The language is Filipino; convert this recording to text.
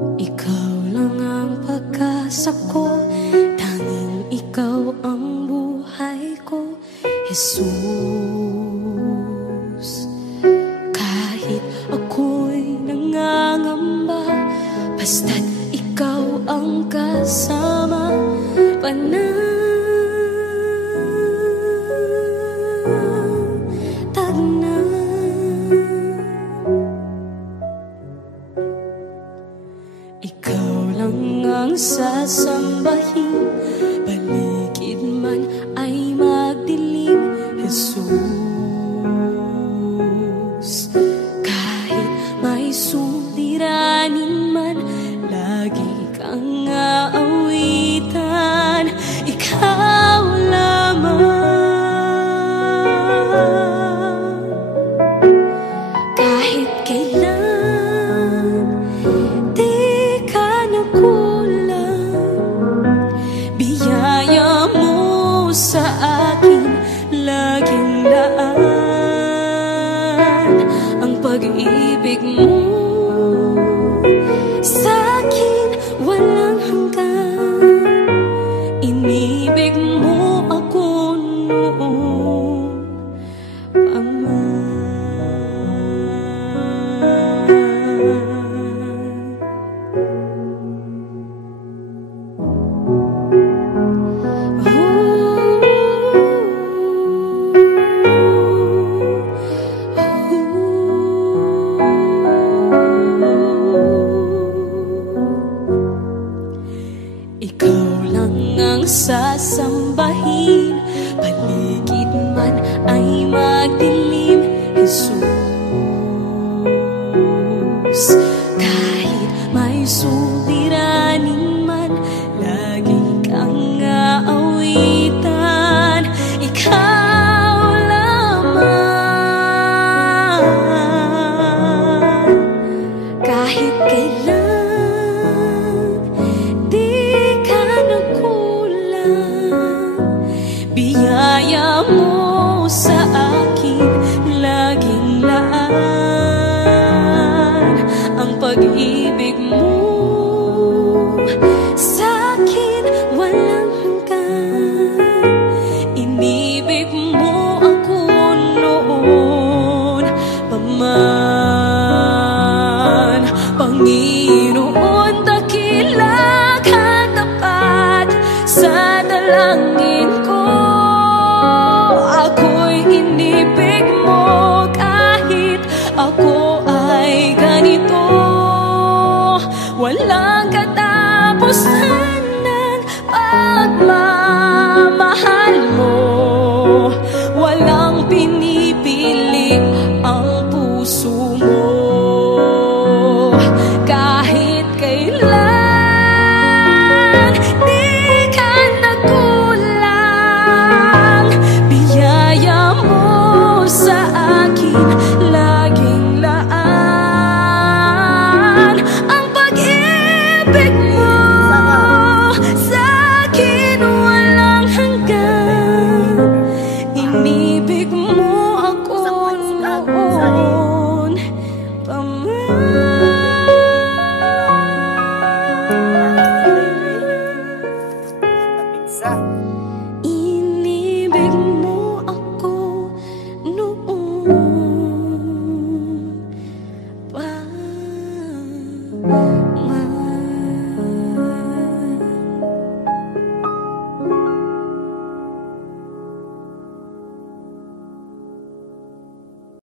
Ikaw lang ang pag-asa ko, tanging ikaw ang buhay ko, Jesus. Kahit ako'y nangangamba, basta't ikaw ang kasama, panatag na. Ikaw lang ang sasambahin, paligid man ay magdilim, Jesus. Kahit may suliranin man, lagi kang aawitan, ikaw lamang. Kahit kailan di ka nakulang, biyaya mo sa akin laging laan. Ang pag-ibig mo sa'kin walang hanggan, inibig mo ako noon pa man. Ikaw lang ang sasambahin, paligid man ay magdilim, Jesus. Kahit may suliranin man, lagi kang aawitan, ikaw lamang. Kahit kailan di ka nakulang, biyaya mo sa akin laging laan. Ang pag-ibig mo sa'kin walang hanggan, inibig mo ako noon pa man. Panginoon, dakila ka tapat sa dalangin ko. Ako'y inibig mo kahit ako ay ganito, walang katapos.